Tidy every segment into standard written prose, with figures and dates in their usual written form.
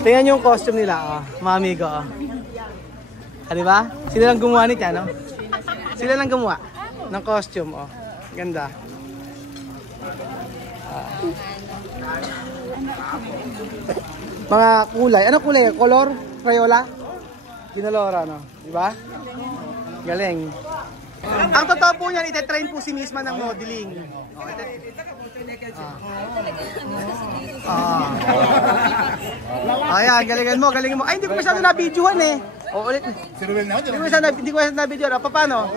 Tingnan yung costume nila, oh. Mga amigo, oh. Ah, di ba? Sila lang gumawa nito, no? Sila lang gumawa ng costume, oh. Ganda. Mga kulay. Ano kulay? Color? Crayola? Ginalora, no? Di ba? Galing. Ang totoo po niyan, ite-train po si Misma ng modeling. Ayan, galingan mo, galingan mo. Ay, hindi ko masyado na-videohan eh. O, ulit. Hindi ko masyado na-videohan. Paano?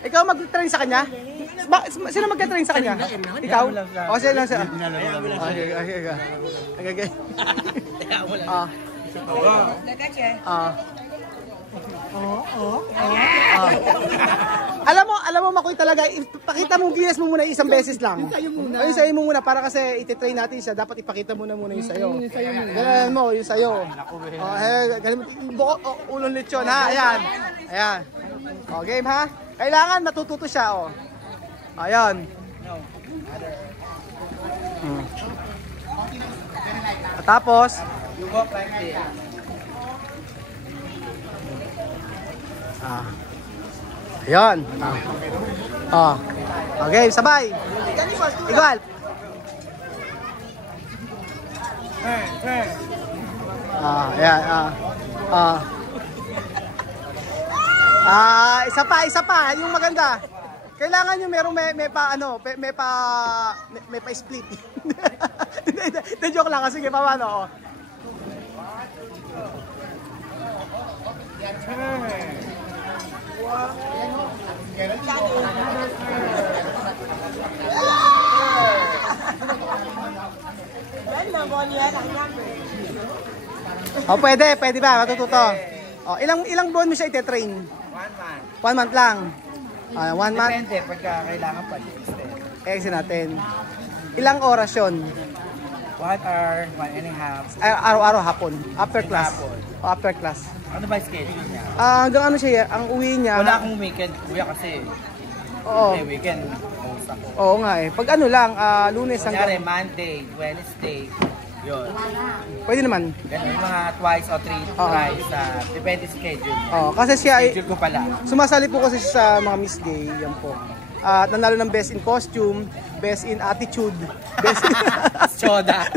Ikaw mag-train sa kanya? Sino mag-train sa kanya? Ikaw? O, sila lang siya. Okay. Alam mo Makoy talaga, ipakita mo Guinness mo muna isang beses lang. Ayun sa'yo mo muna para kasi iti-train natin siya, dapat ipakita mo muna yung sa'yo. Ganun mo, yung sa'yo. Ulong lechon ha, ayan. O, game ha? Kailangan matututo siya, o. Ayan. Tapos, you walk like this. Ayan. Okay, sabay. Igual. Ayan. Isa pa, yung maganda. Kailangan nyo may pa split. Hindi, joke lang kasi paano. Pwede ba? Matututo. Ilang buwan mo siya ite-train? 1 month. 1 month lang. 1 month. Depende pagka kailangan pa Exit natin. Ilang oras yun? 1 hour, 1.5. Araw-araw hapon. After class. After class. Ano ba schedule niya? Hanggang ano siya, ang uwi niya. Wala akong weekend, kuya, kasi. Oo. May weekend, host ako. Oo nga eh. Pag ano lang, Lunes hanggang... Kunyari, Monday, Wednesday, yun. Pwede naman. Ganun, mga twice or twice. Depende sa schedule niya. Oo, kasi siya ay... Schedule ko pala. Sumasali po kasi siya sa mga Miss Gay, yan po. At nanalo ng Best in Costume, Best in Attitude, Best in... Choda.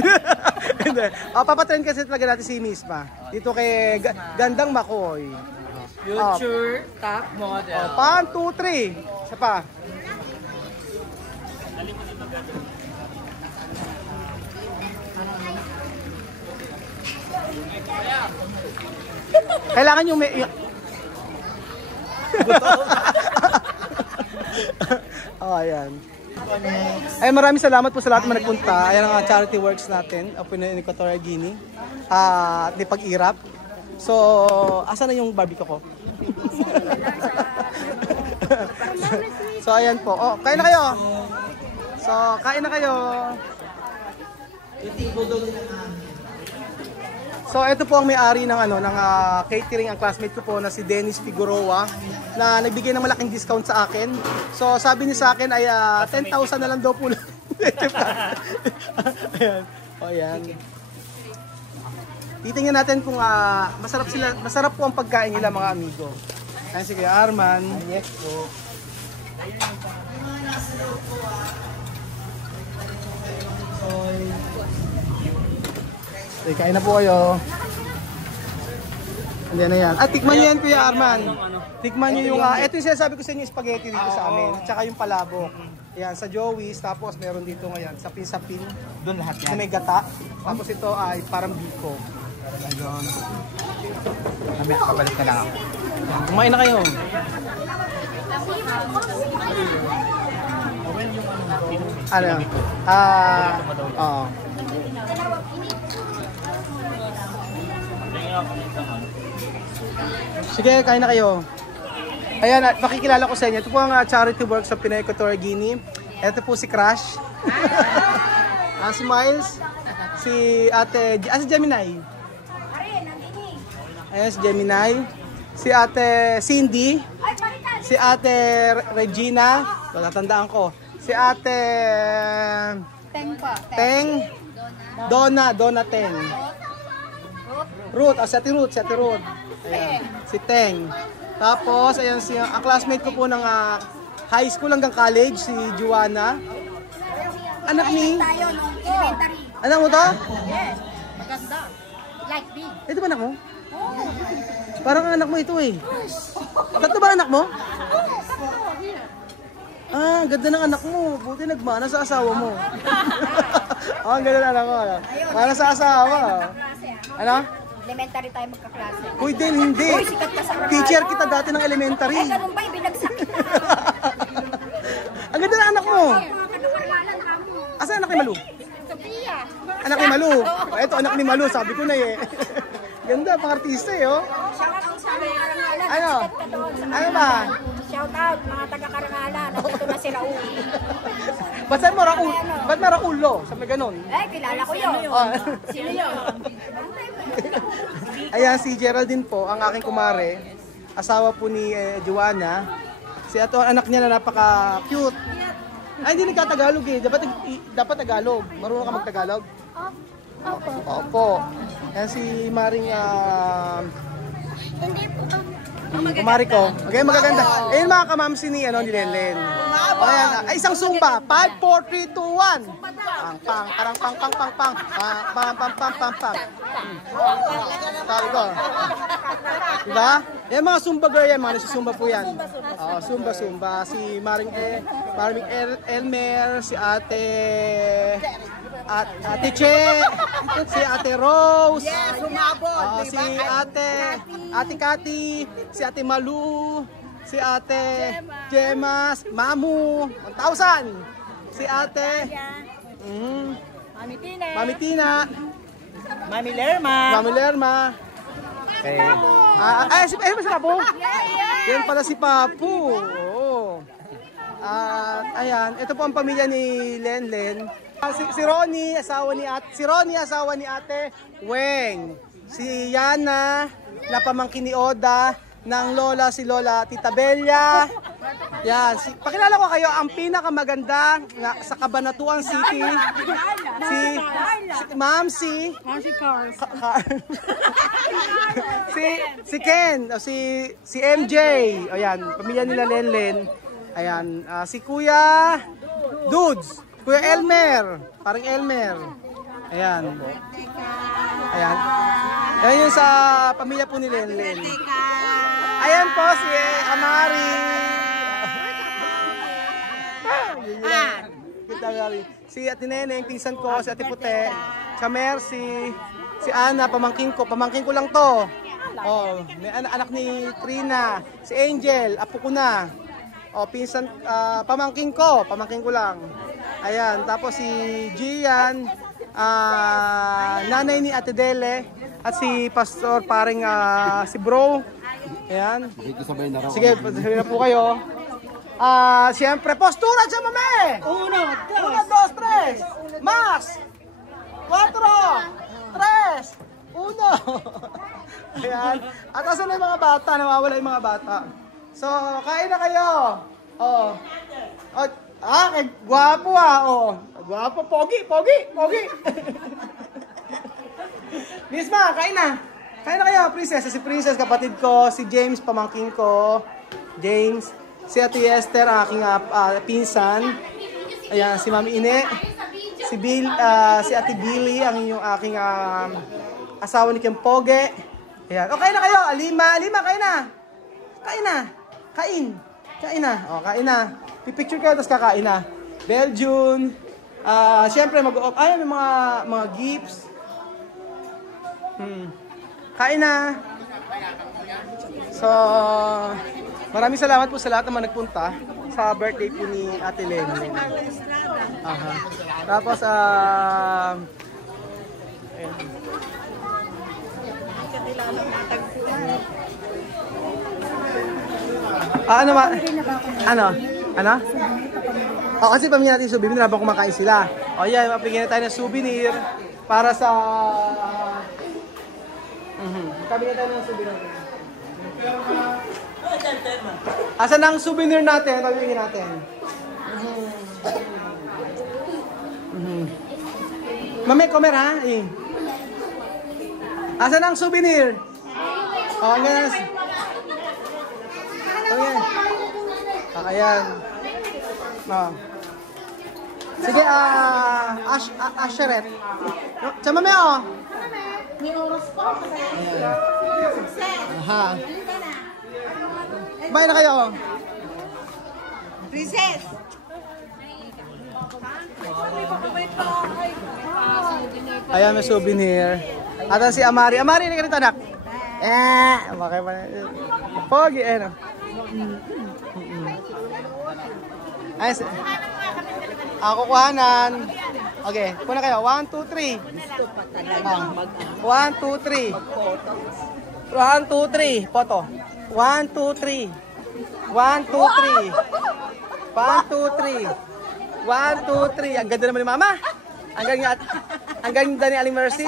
Papatrain kasi talaga natin si Misma. Dito kay Gandang Makoy. Future top model. 1, 2, 3. Isa pa. Kailangan yung may... Ayan. Ay, maraming salamat po sa lahat na nagpunta. Ayan ang charity works natin, Pinoy Equatorial Guinea. At di pag-irap. So, asa na yung barbecue ko? So, ayan po. Kain na kayo. So, kain na kayo. So, ito po ang may-ari ng catering, ang classmate ko po na si Dennis Figueroa, na nagbigay ng malaking discount sa akin. So, sabi niya sa akin ay 10,000 na lang daw po. Ayan. Ayan. Titingnan natin kung masarap po ang pagkain nila, mga amigo. Ayan si Kuya Arman. Yes po. Okay, kain na po kayo. Andiyan na yan. Tikman nyo yan, Kuya Arman. Tikman nyo yung, ito yung sinasabi ko sa inyo, spaghetti dito sa amin. At saka yung palabok. Ayan, sa Joey's. Tapos meron dito ngayon, sapin-sapin. Doon lahat yan. Na may gata. Tapos ito ay parang biko. Kami, kabalik na lang ako. Kumain na kayo. Ano? Oo. Sige, kain na kayo. Ayan, makikilala ko sa inyo. Ito po ang charity works sa Pinoy Equatorial Guinea. Ito po si Crush. Si Miles. Si Ate... si Gemini. Ayan, si Gemini. Si Ate Cindy. Si Ate Regina. Tatandaan ko. Si Ate... Teng po. Teng. Donna Teng. Ruth, si Ate Ruth, Ayan, si Teng. Tapos, ayan, ang classmate ko po ng high school hanggang college, si Juana. Anak ni? Tayo nung elementary. Anak mo to? Yes. Maganda. Like me. Ito ba anak mo? Parang anak mo ito eh. Tatlo ba anak mo? Ah, ganda ng anak mo. Buti nagmana sa asawa mo. Ah, ang ganda ng anak mo. Mana sa asawa. Ano? Elementary tayo magkaklase. Uy, din, hindi. Uy, sikat ka sa Teacher kita dati ng elementary. Eh, ganun ba? Binagsak kita. Ang ganda ng anak mo. Mga kanukarlalan ka mo. Asa anak ni Malu? Sophia. Anak ni Malu. Ito, anak ni Malu. Sabi ko na eh. Ganda, pang artista eh, oh. Shout out sa mga karangalan. Ano? Sikat ka doon sa Ano ba? Shout out, mga taga-karangalan. Nandito na si Raul. Ba't saan mo Raul? Ba't may Raulo? Sabi ganun. Eh, kilala ko yun. Ah. Sino yun? Ayan, si Geraldine po, ang aking kumare. Asawa po ni Joanna. Si ato anak niya na napaka-cute. Ay, hindi nagkatagalog eh. Dapat Tagalog. Marunong ka mag-Tagalog? Opo. Opo. Ayan si Maring Hindi po. kumari ko. Okay, magaganda. Ayun mga kamamsi ni, ni Lenlen. O ayan, ay, isang Zumba. 5, 4, 3, 2, 1. Pang, pang, parang pang, pang, pang, pang. Pang, pang, pang, pang, pang. Sabi ko. Diba? Yan mga Zumba girl yan, mga nasa-Zumba po yan. Zumba. Si Maring Elmer, si Ate Che, si Ate Rose, si Ate Cathy, si Ate Malu, si Ate Gemas, Mamu, 1,000, si Ate Mami Tina, Mami Lerma. Mami Lerma. Okay. Si Papu. Yan pala si Papu. Oo. Ayan, ito po ang pamilya ni Lenlen. Si Ronnie, asawa ni Ate Weng. Si Yana, na pamangkin ni Oda, ng si Lola Tita Belia. Yan, pakilala ko kayo ang pinakamaganda sa Cabanatuan City. Si si Ken, si MJ. O yan, pamilya nila Lenlen. Ayan, si Kuya Dudes. Kuya Elmer, parang Elmer. Ayan. Ayan. Ayan yung sa pamilya po ni Lenlen. Ayan po si Amari. Si Ate Neneng, pinsan ko, si Ate Pute, si Mercy, si Ana, pamangkin ko lang to. Oh, may anak ni Trina, si Angel, apo ko na. Oh, pinsan, pamangkin ko lang. Ayan, tapos si Gian, nanay ni Ate Dele, at si Pastor paring si Bro. Ayan. Sige, sabihin na po kayo. Siyempre, postura dyan, mame! 1, 2, 3! Mas! 4! 3! 1! Ayan. At asan na yung mga bata? Nawawala yung mga bata. So, kain na kayo. Oh. Gwapo Gwapo, pogi. Misma, kain na. Kain na kayo, princess. Si Princess, kapatid ko. Si James, pamangkin ko. James. Si Ate Esther, aking pinsan. Ayan, si Mami Ine. Si Ate Billy, aking asawa ni Kempoge. Ayan. O, kain na kayo. Lima, kain na. Kain na. O, kain na. Pipicture kayo, tapos kakain na. Belgium. Siyempre, may mga gifts. Kain na. So, maraming salamat po sa lahat naman nagpunta sa birthday po ni Ate Lenny. Tapos, Ano? Kasi pamilya natin yung souvenir habang kumakain sila. O yan, mapigyan na tayo ng souvenir para sa... Pagkabigyan tayo ng souvenir. Asan ang souvenir natin? Pabigyan natin. Mame, comer ha? Asan ang souvenir? Oh, ayan. Ayan. Ayan. Oh. Sige, Asheret. Tsama mo, oh. Aha. Kumain na kayo. Princess! Ayan, may souvenir. At si Amari. Amari, hindi ka rito, anak. Bakit pa na. Pogi, no. Ay, kukuhanan. Okay, puna kayo. 1, 2, 3. 1, 2, 3. 1, 2, 3. Photo. 1, 2, 3. 1, 2, 3. 1, 2, 3. 1, 2, 3. Ang ganda naman ni Mama. Ang ganda ni Aling Mercy.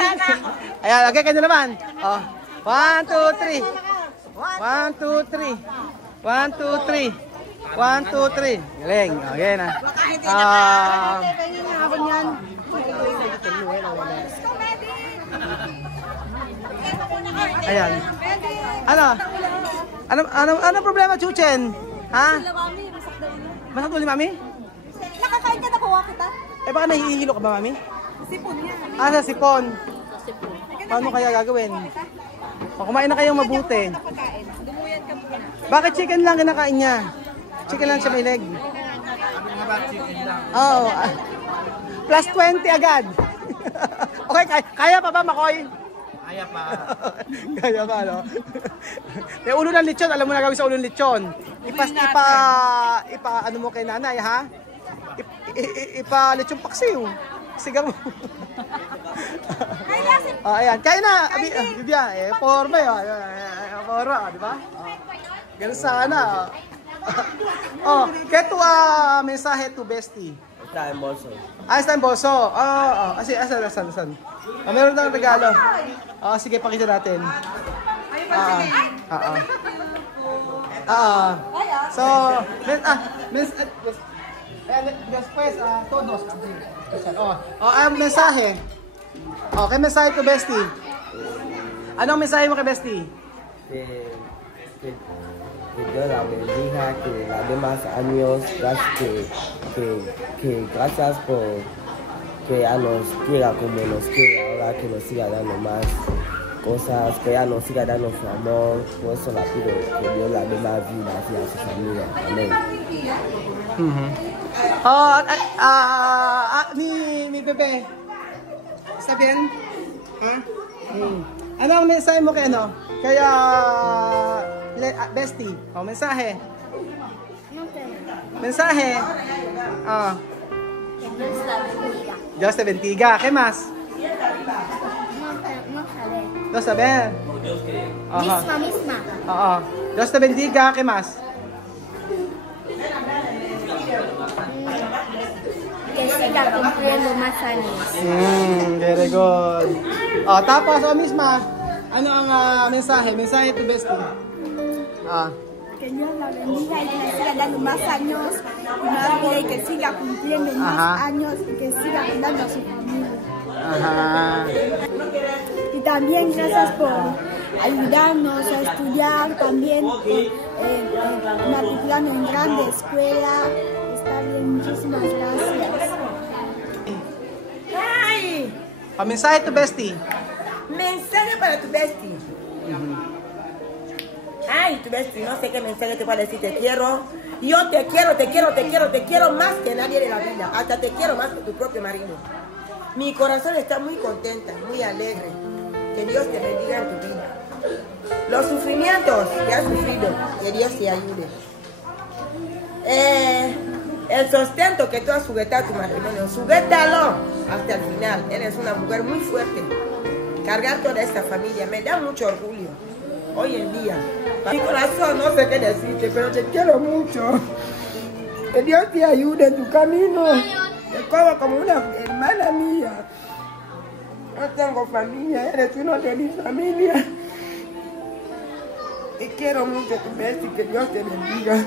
Ayan, okay, kayo naman. Oh. 1, 2, 3. 1, 2, 3. 1, 2, 3. 1, 2, 3. Galing. Okay na. Ayan. Ano problema, Chuchen? Ha? Masak doon ni Mami? Nakakain ka na kuha kita? Eh baka nahihilo ka ba, Mami? Sipon niya. Sa sipon. Paano kaya gagawin? O, kumain na kayong mabuti. Dumuyan ka muna. Bakit chicken lang kinakain niya? Chicken lang siya may leg. Oo. Plus 20 agad. Okay, kaya pa ba, Makoy? Kaya pa. Kaya pa, no? Yung ulo ng lechon, alam mo na gawin sa ulo ng lechon. Ano mo kay nanay, ha? Lechon paksiw. Sigaw mo. Ayan, kaya na. Bibia, forma yun. Forma, di ba? Ganun sana. Keto mensahe to Bestie. Time also. Time boso. Asan. Meron tayong regalo. Sige, pakita natin. So, después, todos. Mensahe. Okay, mensahe to Bestie. Anong mensahe mo kay Bestie? Que Dios la bendiga, que la dé más años, que gracias por que ya nos quiera como nos quiere, ahora que nos siga dando más cosas, que ya nos siga dando su amor, por eso la pido que Dios la dé más vida hacia su familia. Amén. Ni Bebe. Está bien? Ano ang mensahe mo kay ano? Kaya Bestie. Mensahe. Mensahe. Dios te bendiga. ¿Qué más? No saber. Misma. Dios te bendiga. ¿Qué más? Que siga cumpliendo más años. Very good. Tapos, misma. Ano ang mensahe? Mensahe to Bestie. Que Dios la bendiga y que le siga dando más años y más vida y que siga cumpliendo más años y que siga cuidando a su familia. Y también gracias por ayudarnos a estudiar, también matriculando en grande escuela. Está bien, muchísimas gracias. Mensaje to Bestie. Mensaje para tu bestie. Ay, tu bestie, no sé qué mensaje te puedo decir. Te quiero. Yo te quiero más que nadie de la vida. Hasta te quiero más que tu propio marido. Mi corazón está muy contenta, muy alegre. Que Dios te bendiga en tu vida. Los sufrimientos que has sufrido, que Dios te ayude. El sustento que tú has sujetado a tu matrimonio, sujétalo hasta el final. Eres una mujer muy fuerte. Cargar toda esta familia me da mucho orgullo hoy en día. Mi corazón no sé qué decirte, pero te quiero mucho. Que Dios te ayude en tu camino. Te como una hermana mía. No tengo familia, eres uno de mi familia. Te quiero mucho, tu bestia, que Dios te bendiga.